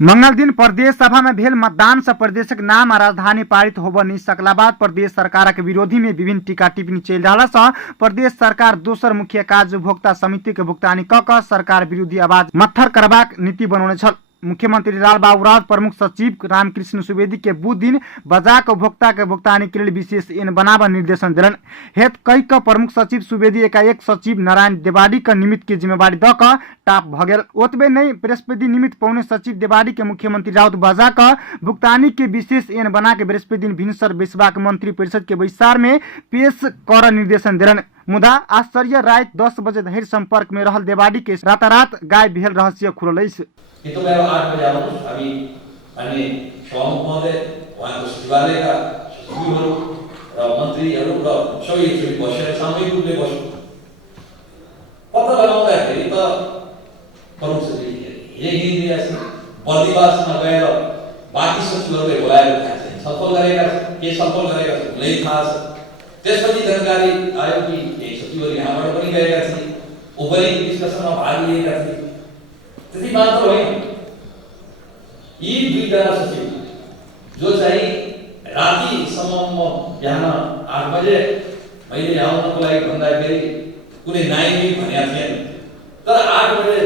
मंगल दिन प्रदेश सभा में भेल मतदान से प्रदेशक नाम आ राजधानी पारित होबऽ नहीं सकला बाद प्रदेश सरकारक विरोधी में विभिन्न टीका टिप्पणी चलि रहला सँ प्रदेश सरकार दोसर मुख्य काज उपभोक्ता समिति के भुगतानी कऽ सरकार विरोधी आवाज मत्थर करबाक नीति बनौने छल। मुख्यमंत्री लाल बाबू राउत प्रमुख सचिव रामकृष्ण सुवेदी के बुध दिन बजाक उपभोक्ता के भुगतानी के लिए विशेष एन बनाबऽ निर्देशन दिलन। हेत कई क प्रमुख सचिव सुवेदी एकाएक सचिव नारायण देवाड़ी के निमित्त के जिम्मेवारी द क टाप भ गेल। ओतबे नहीं बृहस्पति निमित्त पौने सचिव देवाड़ी के मुख्यमंत्री राउत बजाक भुगतानी के विशेष एन बना के बृहस्पति दिन भिनसर बैसबाक मंत्री परिषद के बैसार में पेश कर निर्देशन दिलन। मुदा आश्चर्य रात 10 बजे धरि संपर्क में रहल देवाड़ी के रातारात गायब भेल रहस्य खुलल अछि। itu baru 8 बजे आउनुहोस् हामी अनि सभामुख महोदय उहाँको सचिवालयका सचिवहरू र मन्त्रीहरू र सबै एकचोटि बसेर सामूहिक रूपले बस्छौँ। पत्ता लगाउँदाखेरि त प्रमुख सचिव यही हिँडिरहेका छन्। बर्दिवासमा गएर बाँकी सचिवहरूले बोलाएर छलफल गरेका छन्। के छलफल गरेका छन् उनलाई थाहा छ। त्यसपछि जानकारी आयो कि एक सचिवहरू यहाँबाट पनि गएका थिए, ऊ पनि डिस्कसनमा भाग लिएका थिए। त्यति मात्र होइन, यी दुईजना सचिव जो चाहिँ रातिसम्म म बिहान 8 बजे मैले आउनको लागि भन्दाखेरि कुनै नाइमी भनेको थिएन, तर 8 बजे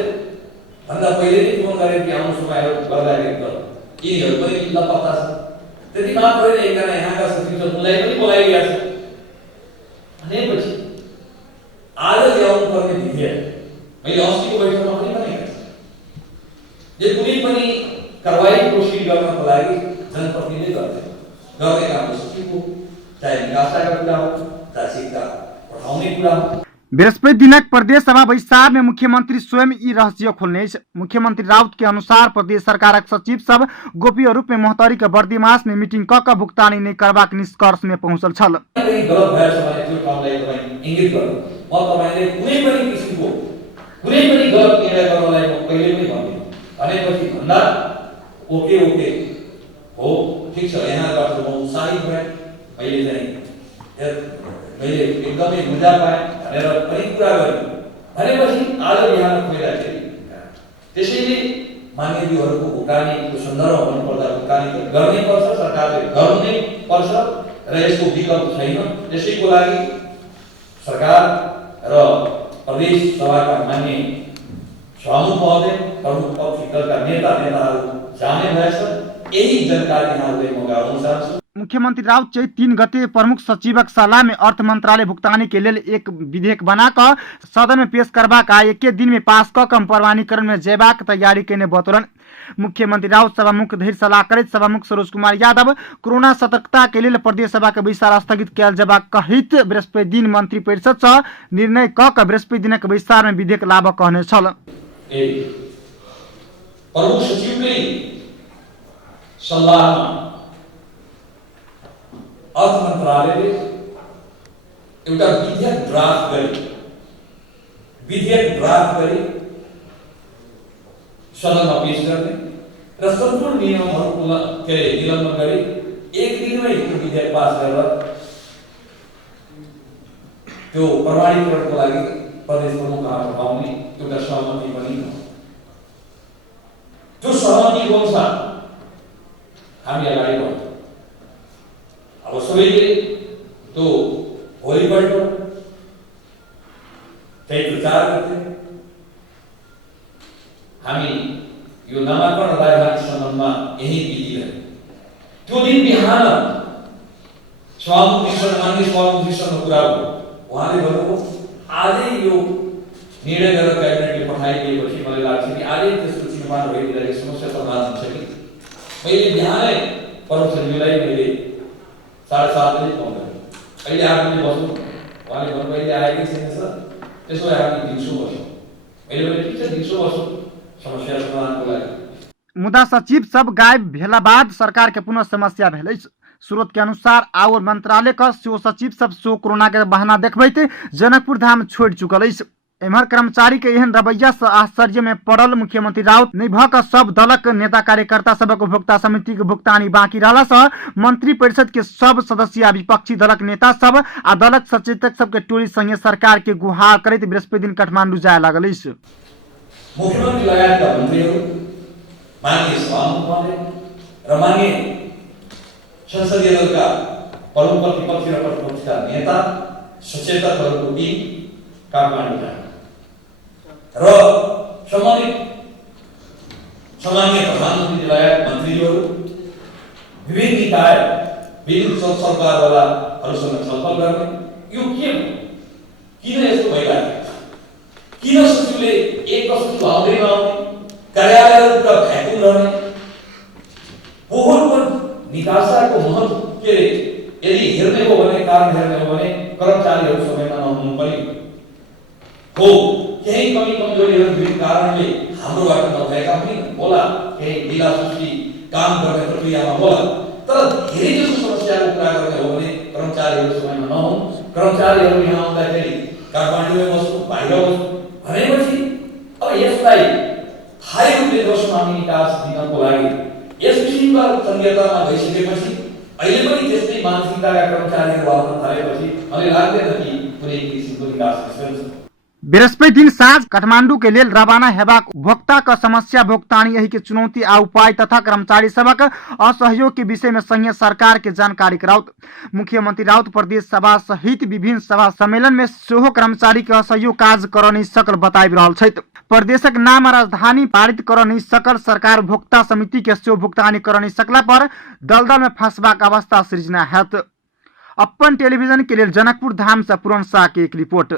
भन्दा पहिले नै फोन गरेर कि आउनु सुपाहरू गर्दाखेरि त यिनीहरू पनि लापत्ता छन्। त्यति मात्र होइन, एकजना यहाँका सचिव छन् उनलाई पनि बोलाइरहेका छन् भनेपछि आज ल्याउनु पर्ने विधेयक मैले अस्तिको बैठकमा पनि भनेको थिएँ। यो कुनै पनि कारबाही प्रोसिड गर्नको लागि जनप्रतिनिधिले गर्ने काम सचिवको चाहे निकासका कुरा हो चाहे सिक्का पठाउने कुरा हो। बृहस्पति दिनक प्रदेश सभा बैसार में मुख्यमंत्री स्वयं ई रहस्य खोलने। मुख्यमंत्री राउत के अनुसार प्रदेश सरकारक सचिव सब गोप्य रूप में मोहतरी के बर्दिमास में मीटिंग क भुगतानी नहीं करबाक निष्कर्ष में पहुंचल छल। ओके हो ठीक छ, यहाँबाट म उत्साहित भएँ। मैले चाहिँ मैले एकदमै मजा पाएँ भनेर पनि कुरा गरेँ भनेपछि आज यहाँ खोइदाखेरि त्यसैले मान्यज्यूहरूको भुक्तानीको सन्दर्भमा भन्नुपर्दा भुक्तानी त गर्नै पर्छ, सरकारले गर्नै पर्छ र यसको विकल्प छैन। त्यसैको लागि सरकार र प्रदेश सभाका मान्य सभामुख महोदय प्रमुख पक्षी दलका नेताहरू जाने भएछ। यही जानकारी यहाँहरूलाई म गराउन चाहन्छु। मुख्यमंत्री राउत 3 गते प्रमुख सचिवक सलाह में अर्थ मंत्रालय भुगतानी के लिए एक विधेयक बनाकर सदन में पेश करबाक आ एक दिन में पास क प्रमाणीकरण में जयबाक तैयारी केने बतौलन। मुख्यमंत्री राउत सभामुख धरि सलाह करैत सभामुख सरोज कुमार यादव कोरोना सतर्कता के लिए प्रदेश सभा के बैसार स्थगित कयल जबाक कहित बृहस्पति दिन मंत्री परिषद से निर्णय क बृहस्पति दिनक बैसार में विधेयक लाबऽ कहने छल। प्रमुख सचिवकै सल्लाहमा अर्थ मन्त्रालयले एउटा विधेयक ड्राफ्ट गरी सदनमा पेश गर्ने र सम्पूर्ण नियमहरूको निलम्बन गरी एक दिनमै त्यो विधेयक पास गरेर त्यो प्रमाणीकरणको लागि प्रदेश प्रमुखहरू पठाउने एउटा सहमति पनि हो। त्यो सहमतिको अनुसार हामी अगाडि बढ्छौँ। अब सबैले त्यो भोलिपल्ट त्यही प्रचार गर्थे। हामी यो नामाकरण राजधानी सम्बन्धमा यही विधि रह्यो। त्यो दिन बिहान माननीय सभामुख मिश्रको कुरा हो, उहाँले भन्नुभयो आजै यो निर्णय गरेर क्याबिनेटले पठाइदिएपछि मलाई लाग्छ कि आजै त्यसको चिन्हमान भइदिँदाखेरि समस्या समाधान हुन्छ कि। मैले बिहानै प्रमुख सचिवलाई मैले 7:30 बजे फोन गरेँ, अहिले 8 बजे बसौँ। उहाँले भन्नुभयो अहिले आएकै छैन सर, त्यसो भए हामी दिउँसो बसौँ। मैले भने ठिक छ दिउँसो बसौँ समस्या समाधानको लागि। मुदा सचिव सब गायब भेला बाद सरकार के पुनः समस्या भेलै। स्रोत के अनुसार आवर मंत्रालय का सो सचिव सब सो कोरोना के बहाना देखबैत जनकपुर धाम छोड़ चुकल। एम्हर कर्मचारी के एहन रवैया से आश्चर्य में पड़ल मुख्यमंत्री राउत नहीं भक सब दलक नेता कार्यकर्ता सबक उपभोक्ता समिति के भुगतानी बाकी रहला से मंत्री परिषद के सब सदस्य आ विपक्षी दलक नेता सब आ दलक सचेतक सब के टोली संगे सरकार के गुहार करैत बृहस्पति दिन काठमांडू जाय लागल। मुख्यमंत्री लगायतका मन्त्रीहरू माननीय सभामुख महोदय र माननीय संसदीय दलका प्रमुख प्रतिपक्षी र प्रतिपक्षका नेता सचेतकहरूको टिम काठमाडौँ जाने र सम्मानित सम्मानीय प्रधानमन्त्री लगायत मन्त्रीहरू विभिन्न निकाय विभिन्न सरकारवालाहरूसँग छलफल गर्ने। यो के हो, किन यस्तो भइरहेको छ, किन सचिवले एक सचिव आउँदै नआउने, कार्यालयहरू पुरा भ्याकुम रहने, पोहोरको निकासाको महत्व के रे यदि हेर्ने हो भने, कारण हेर्ने हो भने कर्मचारीहरू समयमा नहुनु पनि हो। केही कमी कमजोरीहरू विभिन्न कारणले हाम्रोबाट नभएका पनि होला, केही ढिला सुस्ती काम गर्ने प्रक्रियामा होला, तर धेरै जसो समस्याको कुरा गर्ने हो भने कर्मचारीहरू समयमा नहुन्, कर्मचारीहरू यहाँ आउँदाखेरि काठमाडौँमै बस्नु, बाहिर बस्नु भनेपछि अब यसलाई थाहै रूपले दोस्रो हामी निकास दिनको लागि यस किसिमका संहितामा गइसकेपछि अहिले पनि त्यस्तै मानसिकताका कर्मचारीहरू आउन थालेपछि मलाई लाग्दैन कि कुनै किसिमको निकास हुन्छ। बृहस्पति दिन साँझ काठमांडू के लेल रवाना हेबाक उपभोक्ता का समस्या भुगतानी यही के चुनौती आ उपाय तथा कर्मचारी सबक असहयोग के विषय में संघीय सरकार के जानकारी कराउत। मुख्यमंत्री राउत प्रदेश सभा सहित विभिन्न सभा सम्मेलन में सेहो कर्मचारी के असहयोग काज कर नहीं सकल बताबि रहल छथि। प्रदेशक नाम राजधानी पारित कर नहीं सकल सरकार भोक्ता समिति के सेहो भुगतानी कर नहीं सकला पर दलदल में फंसबाक अवस्था सृजना हैत। अपन टेलीविजन के लिए जनकपुर धाम से पूरण शाह की एक रिपोर्ट।